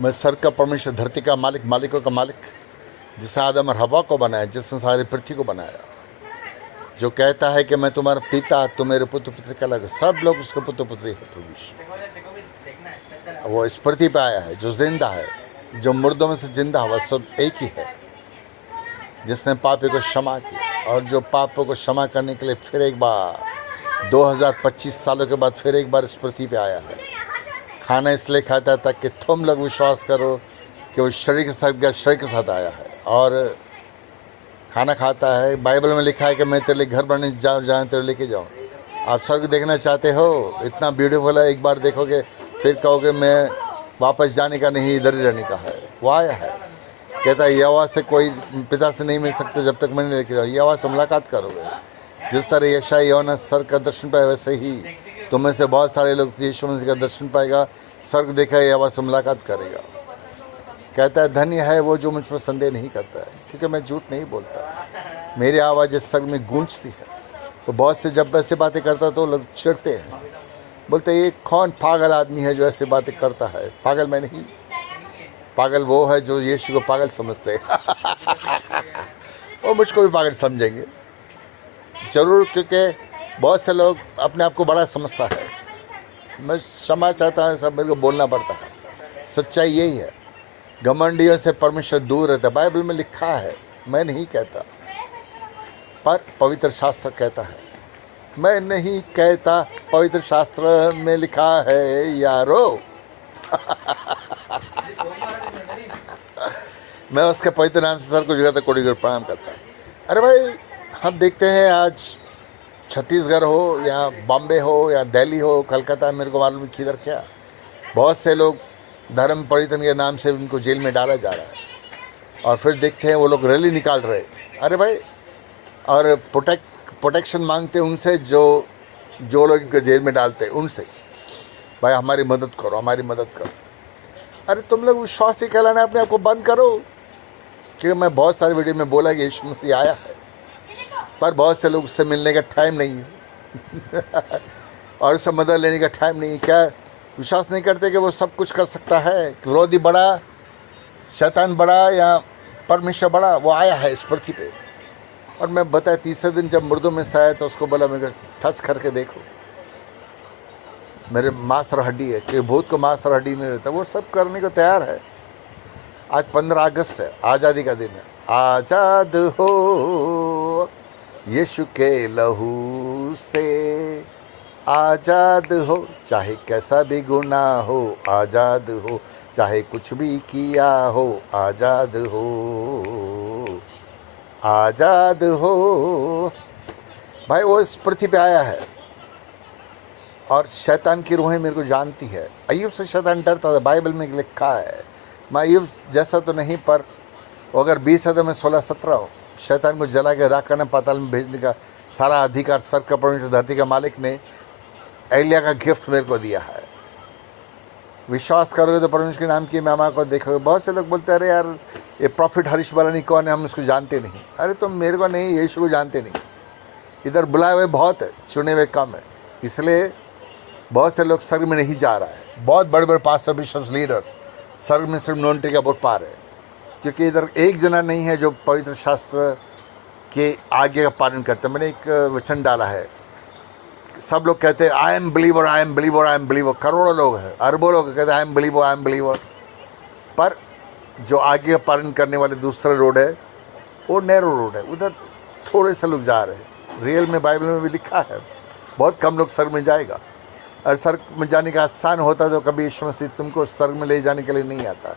मैं स्वर्ग का परमेश्वर, धरती का मालिक, मालिकों का मालिक, जिसने आदम और हवा को बनाया, जिसने सारी पृथ्वी को बनाया, जो कहता है कि मैं तुम्हारा पिता, तुम मेरे पुत्र पुत्री कहलाओगे। सब लोग उसके पुत्र पुत्री है। प्रभु वो इस पृथ्वी पे आया है जो जिंदा है, जो मुर्दों में से जिंदा हुआ, सब एक ही है, जिसने पापी को क्षमा किया और जो पापों को क्षमा करने के लिए फिर एक बार 2025 सालों के बाद फिर एक बार इस पृथ्वी पे आया है। खाना इसलिए खाता है ताकि तुम लोग विश्वास करो कि वो शरीर के साथ आया है और खाना खाता है। बाइबल में लिखा है कि मैं तेरे लिए घर बनाने जाऊँ, जहाँ तेरे लेके जाऊँ। आप स्वर्ग देखना चाहते हो? इतना ब्यूटीफुल है, एक बार देखोगे फिर कहोगे मैं वापस जाने का नहीं, इधर ही रहने का है। वो आया है, कहता है यहोवा से कोई पिता से नहीं मिल सकते जब तक मैं नहीं लेके जाऊँ। यहोवा से मुलाकात करोगे। जिस तरह यशायाह यूहन्ना स्वर्ग का दर्शन पाए, वैसे ही तुम में से बहुत सारे लोग यीशु मसीह का दर्शन पाएगा, स्वर्ग देखा, यहोवा से मुलाकात करेगा। कहता है धन्य है वो जो मुझ पर संदेह नहीं करता है, क्योंकि मैं झूठ नहीं बोलता। मेरी आवाज़ इस स्वर्ग में गूंजती है। तो बहुत से जब ऐसे बातें करता तो लोग चिढ़ते हैं, बोलते ये कौन पागल आदमी है जो ऐसे बातें करता है। पागल मैं नहीं, पागल वो है जो यीशु को पागल समझते हैं। वो मुझको भी पागल समझेंगे जरूर, क्योंकि बहुत से लोग अपने आप को बड़ा समझता है। मैं क्षमा चाहता हूँ, सब मेरे को बोलना पड़ता है। सच्चाई यही है, घमंडियों से परमेश्वर दूर रहता है। बाइबल में लिखा है, मैं नहीं कहता, पर पवित्र शास्त्र कहता है। मैं नहीं कहता, पवित्र शास्त्र में लिखा है यारो। मैं उसके पवित्र नाम से सर को जगह तक कोड़ी कर प्रणाम करता हूँ। अरे भाई, हम देखते हैं आज छत्तीसगढ़ हो या बॉम्बे हो या दिल्ली हो, कलकत्ता, मेरे को मालूम किधर क्या, बहुत से लोग धर्म परिवर्तन के नाम से उनको जेल में डाला जा रहा है। और फिर देखते हैं वो लोग रैली निकाल रहे। अरे भाई, और प्रोटेक्शन मांगते हैं उनसे जो लोग इनको जेल में डालते हैं, उनसे भाई हमारी मदद करो, हमारी मदद करो। अरे तुम लोग विश्वासी कहलाना अपने आप को बंद करो। क्योंकि मैं बहुत सारी वीडियो में बोला कि यीशु मसीह आया है, पर बहुत से लोग उससे मिलने का टाइम नहीं है। और उससे मदद लेने का टाइम नहीं है। क्या विश्वास नहीं करते कि वो सब कुछ कर सकता है? विरोधी बड़ा, शैतान बड़ा या परमेश्वर बड़ा? वो आया है इस पृथ्वी पे। और मैं बताया तीसरे दिन जब मुर्दों में से आया तो उसको बोला मेरे टच करके देखो, मेरे मांस और हड्डी है, कि भूत को मांस और हड्डी नहीं रहता। वो सब करने को तैयार है। आज 15 अगस्त है, आज़ादी का दिन है। आज़ाद हो यीशु के लहू से, आज़ाद हो चाहे कैसा भी गुनाह हो, आज़ाद हो चाहे कुछ भी किया हो, आज़ाद हो, आज़ाद हो। भाई वो इस पृथ्वी पे आया है और शैतान की रूहें मेरे को जानती है। अय्यूब से शैतान डरता था, बाइबल में लिखा है। मैं अय्यूब जैसा तो नहीं, पर अगर 20 अदम में 16-17 हो, शैतान को जला के राख करना, पाताल में भेजने का सारा अधिकार स्वर्ग का परमेश्वर, धरती का मालिक ने एलिया का गिफ्ट मेरे को दिया है। विश्वास करोगे तो परमेश्वर के नाम की महिमा को देखोगे। बहुत से लोग बोलते हैं अरे यार ये प्रॉफिट हरीश बालानी कौन है, हम उसको जानते नहीं। अरे तुम मेरे को नहीं, यीशु को जानते नहीं। इधर बुलाए हुए बहुत है, चुने हुए कम है। इसलिए बहुत से लोग स्वर्ग में नहीं जा रहा है। बहुत बड़े बड़े पास्टर, बिशप्स, लीडर्स स्वर्ग में सिर्फ नॉन्ट्री का वोट पा रहे हैं, क्योंकि इधर एक जना नहीं है जो पवित्र शास्त्र के आगे का पालन करते। मैंने एक वचन डाला है, सब लोग कहते हैं I am believer, I am believer, I am believer. करोड़ों लोग हैं, अरबों लोग कहते हैं I am believer, I am believer. पर जो आगे का पालन करने वाले दूसरा रोड है वो नैरो रोड है, उधर थोड़े से लोग जा रहे हैं। रियल में बाइबल में भी लिखा है बहुत कम लोग स्वर्ग में जाएगा। और स्वर्ग में जाने का आसान होता तो कभी यीशु मसीह तुमको स्वर्ग में ले जाने के लिए नहीं आता।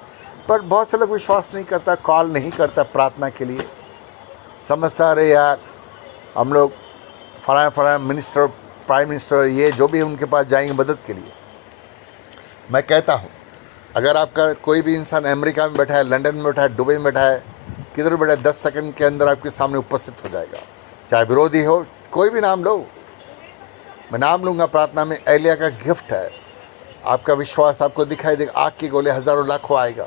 पर बहुत से लोग विश्वास नहीं करता, कॉल नहीं करता प्रार्थना के लिए। समझता अरे यार हम लोग फलाना मिनिस्टर, प्राइम मिनिस्टर, ये जो भी उनके पास जाएंगे मदद के लिए। मैं कहता हूँ अगर आपका कोई भी इंसान अमेरिका में बैठा है, लंदन में बैठा है, दुबई में बैठा है, किधर बैठा है, 10 सेकंड के अंदर आपके सामने उपस्थित हो जाएगा। चाहे विरोधी हो, कोई भी नाम लो, मैं नाम लूँगा प्रार्थना में। एलिया का गिफ्ट है। आपका विश्वास आपको दिखाई देगा। आग के गोले हज़ारों लाखों आएगा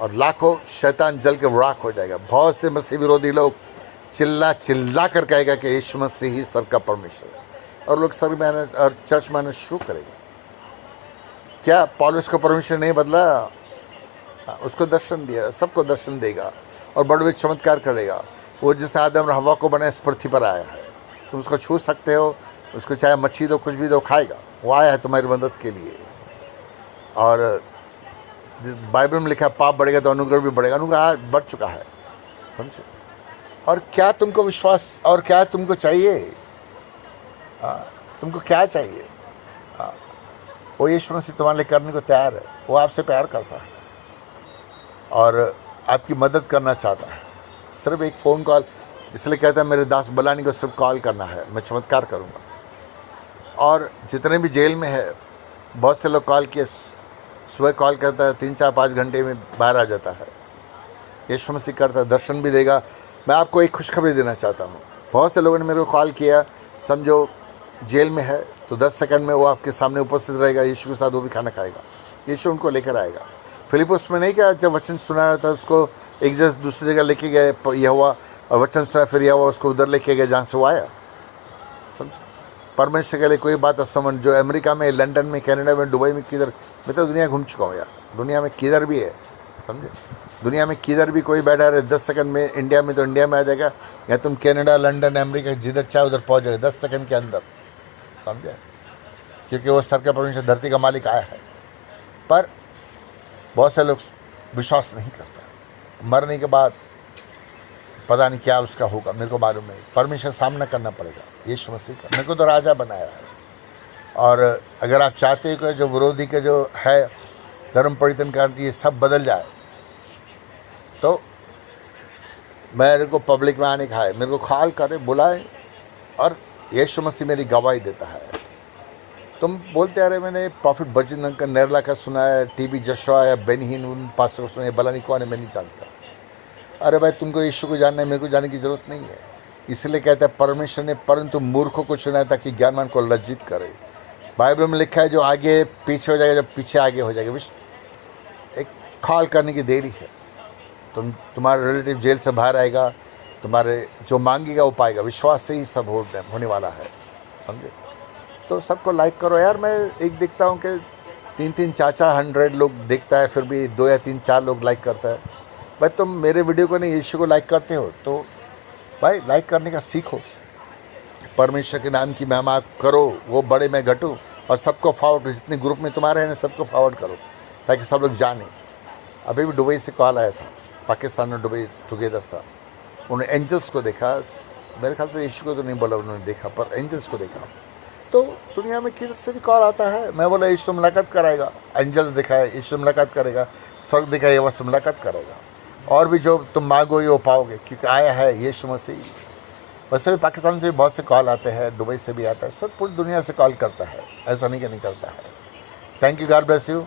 और लाखों शैतान जल के राख हो जाएगा। बहुत से मसीह विरोधी लोग चिल्ला कर कहेगा कि यीशु मसीह ही स्वर्ग का परमेश्वर है, और लोग स्वर्ग में आना और चर्च में आना शुरू करेंगे। क्या पौलुस को परमेश्वर नहीं बदला? उसको दर्शन दिया, सबको दर्शन देगा और बड़े चमत्कार करेगा। वो जिस आदम और हवा को बनाए इस पृथ्वी पर आया है, तुम उसको छू सकते हो, उसको चाहे मच्छी दो कुछ भी दो खाएगा। वो आया है तुम्हारी मदद के लिए। और जिस बाइबल में लिखा है पाप बढ़ेगा तो अनुग्रह भी बढ़ेगा, अनुग्रह बढ़ चुका है, समझे। और क्या तुमको विश्वास, और क्या तुमको चाहिए? तुमको क्या चाहिए? वो यीशु मसीह तुम्हारे लिए करने को तैयार है। वो आपसे प्यार करता है और आपकी मदद करना चाहता है। सिर्फ एक फ़ोन कॉल, इसलिए कहता है मेरे दास बलानी को सिर्फ कॉल करना है, मैं चमत्कार करूँगा। और जितने भी जेल में है, बहुत से लोग कॉल किए, सुबह कॉल करता है, 3-4-5 घंटे में बाहर आ जाता है। यीशु मसीह करता है, दर्शन भी देगा। मैं आपको एक खुशखबरी देना चाहता हूँ। बहुत से लोगों ने मेरे को कॉल किया, समझो जेल में है तो 10 सेकंड में वो आपके सामने उपस्थित रहेगा, यीशु के साथ वो भी खाना खाएगा, यीशु उनको लेकर आएगा। फिलिपुस में नहीं क्या, जब वचन सुना रहा था उसको एक जगह दूसरी जगह लेके गए, यह हुआ और वचन सुना, फिर यह हुआ उसको उधर लेके गए जहाँ से वो आया, समझे। परमेश्वर के लिए कोई बात असमन, जो अमेरिका में, लंदन में, कनाडा में, दुबई में, किधर, मैं तो दुनिया घूम चुका हूँ यार। दुनिया में किधर भी है, समझे, दुनिया में किधर भी कोई बैठा रहे 10 सेकंड में, इंडिया में तो इंडिया में आ जाएगा, या तुम कनाडा, लंदन, अमेरिका जिधर चाहे उधर पहुँच जाएगा 10 सेकंड के अंदर, समझे। क्योंकि वो सर का परमेश्वर धरती का मालिक आया है। पर बहुत से लोग विश्वास नहीं करते। मरने के बाद पता नहीं क्या उसका होगा, मेरे को मालूम नहीं। परमेश्वर सामना करना पड़ेगा यीशु मसीह का। मेरे को तो राजा बनाया है। और अगर आप चाहते हो कि जो विरोधी के जो है धर्म परिवर्तन कर ये सब बदल जाए, तो मेरे को पब्लिक में आने का है, मेरे को कॉल करे, बुलाए, और यीशु मसीह मेरी गवाही देता है। तुम बोलते आ रहे मैंने प्रॉफिट बजन का नेरला का सुना है, टीबी जशवा या बेनहीन उन पास सुना है, बलानी कौन है मैं नहीं जानता। अरे भाई तुमको यीशु को जानना है, मेरे को जानने की जरूरत नहीं है। इसलिए कहता है परमेश्वर ने परंतु मूर्खों को चुना है ताकि ज्ञानवान को लज्जित करे। बाइबल में लिखा है जो आगे पीछे हो जाएगा, जब पीछे आगे हो जाएगा। एक कॉल करने की देरी है। तुम्हारा रिलेटिव जेल से बाहर आएगा, तुम्हारे जो मांगेगा वो पाएगा। विश्वास से ही सब होने वाला है, समझे। तो सबको लाइक करो यार। मैं एक देखता हूँ कि 3-3, 4-4 100 लोग देखता है, फिर भी 2 या 3-4 लोग लाइक करता है। भाई तुम मेरे वीडियो को नहीं, यीशु को लाइक करते हो तो भाई लाइक करने का सीखो। परमेश्वर के नाम की महिमा करो, वो बड़े मैं घटूँ, और सबको फॉरवर्ड, जितने ग्रुप में तुम्हारे हैं ना सबको फॉरवर्ड करो ताकि सब लोग जाने। अभी भी दुबई से कॉल आया था, पाकिस्तान में दुबई टुगेदर था। उन्होंने एंजल्स को देखा, मेरे ख्याल से यीशु को तो नहीं बोला उन्होंने देखा, पर एंजल्स को देखा। तो दुनिया में किधर से भी कॉल आता है। मैं बोला यीशु मुलाकात कराएगा, एंजल्स दिखाए, यीशु मुलाकात करेगा, स्वर्ग दिखाए, वह से मुलाकात करेगा, और भी जो तुम मांगोगे वो पाओगे, क्योंकि आया है यीशु मसीह। वैसे भी पाकिस्तान से भी बहुत से कॉल आते हैं, दुबई से भी आता है, सब पूरी दुनिया से कॉल करता है, ऐसा नहीं कि नहीं करता है। Thank you, God bless you.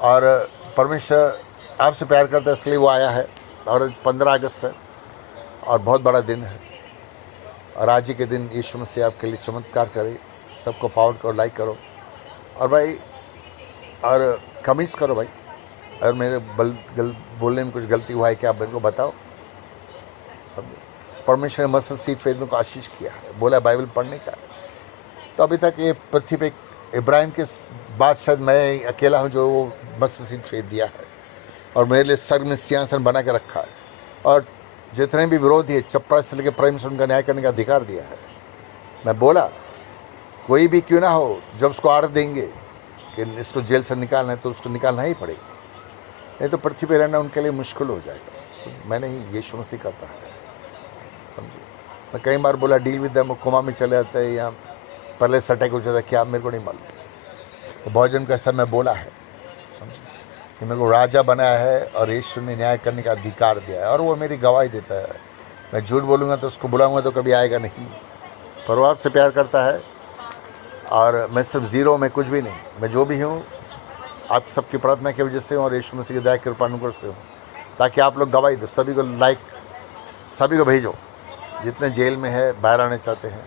और परमेश्वर आपसे प्यार करता है, इसलिए वो आया है। और 15 अगस्त है और बहुत बड़ा दिन है, और आज ही के दिन यीशु मसीह आपके लिए चमत्कार करे। सबको फॉरवर्ड करो, लाइक करो, और भाई और कमेंट्स करो भाई। अगर मेरे बोलने में कुछ गलती हुआ है क्या, आप मेरे को बताओ। समझे, परमेश्वर ने मस्टर्ड सीड फेथ को आशीष किया है, बोला बाइबल पढ़ने का। तो अभी तक ये पृथ्वी पे इब्राहिम के बाद शायद मैं अकेला हूँ जो मस्टर्ड सीड फेथ दिया है, और मेरे लिए स्वर्ग में सिंहासन बना के रखा है। और जितने भी विरोधी है, चपरास से लेकर परमेश्वर का न्याय करने का अधिकार दिया है। मैं बोला कोई भी क्यों ना हो, जब उसको आर्डर देंगे कि इसको जेल से निकालना है तो उसको निकालना ही पड़ेगा, नहीं तो पृथ्वी पर रहना उनके लिए मुश्किल हो जाएगा। मैंने ही यीशु मसीह करता है, समझिए। मैं कई बार बोला डील विद देम, कोमा में चले जाते हैं या पहले सटैक हो जाता है, क्या मेरे को नहीं मालूम। तो बहुत जन को ऐसा मैं बोला है, समझिए, कि मेरे को राजा बनाया है और यीशु ने न्याय करने का अधिकार दिया है, और वो मेरी गवाही देता है। मैं झूठ बोलूँगा तो उसको बुलाऊँगा तो कभी आएगा नहीं। पर वो आपसे प्यार करता है, और मैं सिर्फ ज़ीरो, मैं कुछ भी नहीं, मैं जो भी हूँ आप सबकी प्रार्थना की वजह से हूँ और यीशु मसीह की दया कृपा अनुग्रह से हूँ, ताकि आप लोग गवाही दो। सभी को लाइक, सभी को भेजो जितने जेल में है, बाहर आने चाहते हैं,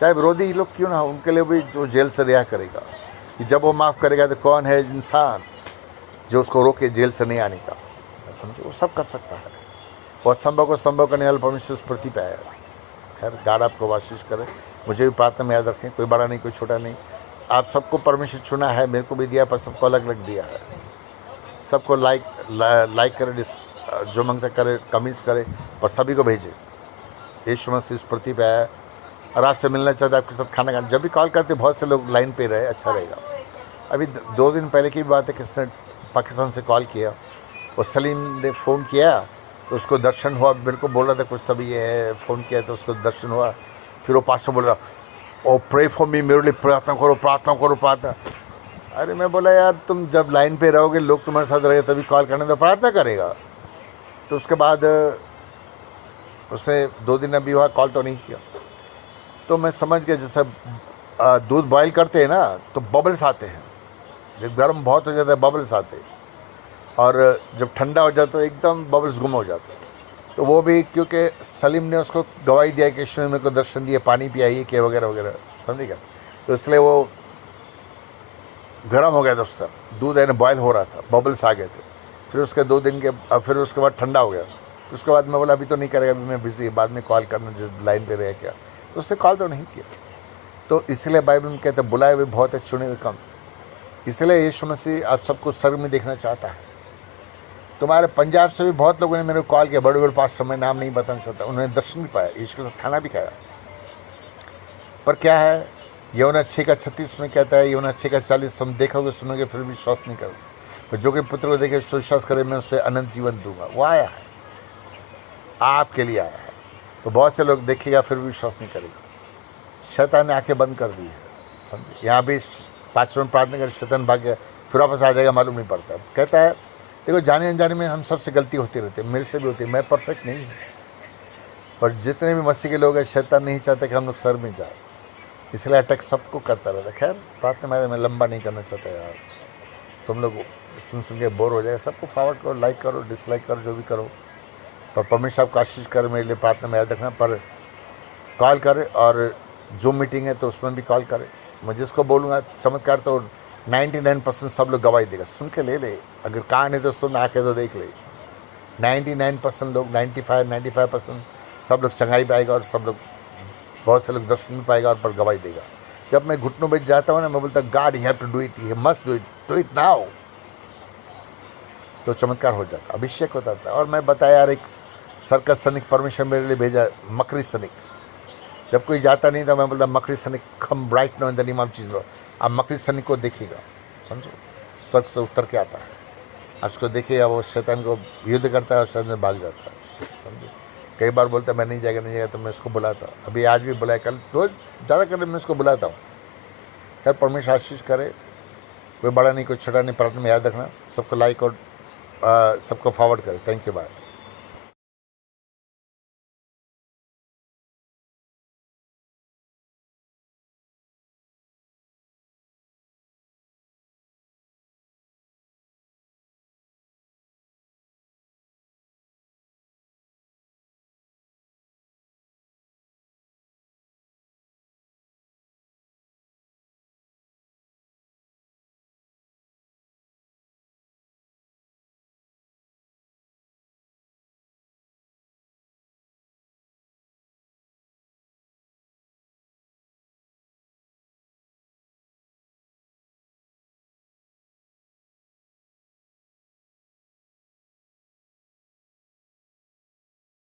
चाहे विरोधी लोग क्यों ना हो, उनके लिए भी जो जेल से रिहा करेगा। कि जब वो माफ़ करेगा तो कौन है इंसान जो उसको रोके जेल से नहीं आने का, समझो। वो सब कर सकता है, वो असंभव को संभव करने वाला परमेश्वर उस पृथ्वी पे आएगा। खैर गॉड आपको आशीष करे। मुझे भी प्रार्थना में याद रखें, कोई बड़ा नहीं कोई छोटा नहीं। आप सबको परमेश्वर चुना है, मेरे को भी दिया, पर सबको अलग अलग दिया है। सबको लाइक लाइक करे, जो मांगता करे, कमेंट्स करे, पर सभी को भेजे। यीशु मसीह इस पृथ्वी पे आया और आपसे मिलना चाहते, आपके साथ खाना खाना। जब भी कॉल करते बहुत से लोग लाइन पे रहे, अच्छा रहेगा। अभी 2 दिन पहले की बात है, किसने पाकिस्तान से कॉल किया, और सलीम ने फ़ोन किया तो उसको दर्शन हुआ। मेरे को बोल रहा था कुछ, तभी ये है, फ़ोन किया तो उसको दर्शन हुआ। फिर वो पास्टर बोल रहा, ओ प्रे फॉर मी, मेरे लिए प्रार्थना करो, प्रार्थना करो, प्रार्थना। अरे मैं बोला यार, तुम जब लाइन पे रहोगे, लोग तुम्हारे साथ रहेंगे, तभी कॉल करने तो प्रार्थना करेगा। तो उसके बाद उसने 2 दिन अभी वहाँ कॉल तो नहीं किया। तो मैं समझ गया, जैसे दूध बॉयल करते हैं ना, तो बबल्स आते हैं। जब गर्म बहुत हो जाता है बबल्स आते हैं, और जब ठंडा हो जाता है एकदम बबल्स गुम हो जाते हैं। तो वो भी क्योंकि सलीम ने उसको गवाही दिया कि यीशु ने मेरे को दर्शन दिया, पानी पियाइए क्या वगैरह वगैरह, समझिएगा। तो इसलिए वो गर्म हो गया था, उससे दूध है ना बॉयल हो रहा था, बबल्स आ गए थे। फिर उसके 2 दिन के फिर उसके बाद ठंडा हो गया। उसके बाद मैं बोला अभी तो नहीं करेगा, अभी मैं बिजी, बाद में कॉल करना, जब लाइन पे रहे क्या। तो उससे कॉल तो नहीं किया। तो इसलिए बाइबल में कहते हैं बुलाए हुए बहुत है, चुने हुए कम। इसलिए यीशु मसीह आप सबको स्वर्ग में देखना चाहता है। तुम्हारे पंजाब से भी बहुत लोगों ने मेरे को कॉल किया, बड़े बड़े पास, समय नाम नहीं बताना चाहता, उन्होंने दर्शन भी पाया, यीशु के साथ खाना भी खाया। पर क्या है, यूहन्ना 6:36 में कहता है, यूहन्ना 6:40, तुम देखोगे सुनोगे फिर भी विश्वास नहीं करोगे, पर जो कि पुत्र को देखे विश्वास करे, मैं उससे अनंत जीवन दूंगा। वो आया है, आपके लिए आया है। तो बहुत से लोग देखेगा फिर भी विश्वास नहीं करेगा। शैतान ने आंखें बंद कर दी है, समझे। यहाँ भी 5 मिनट प्रार्थना कर, शैतान भाग गया, फिर वापस आ जाएगा, मालूम नहीं पड़ता। कहता है देखो, जाने अनजाने में हम सबसे गलती होती रहती है, मेरे से भी होती है, मैं परफेक्ट नहीं हूँ। पर जितने भी मसीह के लोग हैं, शैतान नहीं चाहते कि हम लोग सर में जाए, इसलिए अटैक सबको करता रहता है। खैर, प्रार्थना में लंबा नहीं करना चाहता यार, तुम लोग सुन के बोर हो जाएगा। सबको फॉरवर्ड करो, लाइक करो, डिसलाइक करो, जो भी करो, पर परमेश्वर आपको आशीष करे। मेरे लिए प्रार्थना में याद रखना। पर कॉल करे, और जो मीटिंग है तो उसमें भी कॉल करे। मैं जिसको बोलूँगा चमत्कार, तो 99% सब लोग गवाही देगा। सुन के ले ले, अगर कान है तो सुन, आके तो देख ले। 99% लोग, 95% सब लोग चंगाई पाएगा, और सब लोग, बहुत से लोग दर्शन भी पाएगा, और पर गवाही देगा। जब मैं घुटनों पे जाता हूँ ना, मैं बोलता God you have to do it, you must do it now. तो चमत्कार हो जाता, अभिषेक होता था। और मैं बताया यार, एक सर्कस सैनिक परमेश्वर मेरे लिए भेजा, मकरी सैनिक। जब कोई जाता नहीं था, मैं बोलता मकरी सैनिक come bright no in the name of Jesus. आप मकरी सैनिक को देखिएगा, समझो, सक से उतर के आता है, आप उसको देखिएगा, वो शैतान को युद्ध करता है और शैतान भाग जाता है, समझो। कई बार बोलता है मैं नहीं जाएगा, नहीं जाएगा, तो मैं उसको बुलाता। अभी आज भी बुलाया, कल रोज ज़्यादा कर मैं उसको बुलाता हूँ। खैर, परमेश्वर आशीष करे। कोई बड़ा नहीं, कोई छोटा नहीं, प्रार्थना में याद रखना। सबको लाइक और सबको फॉरवर्ड करें। Thank you, bye.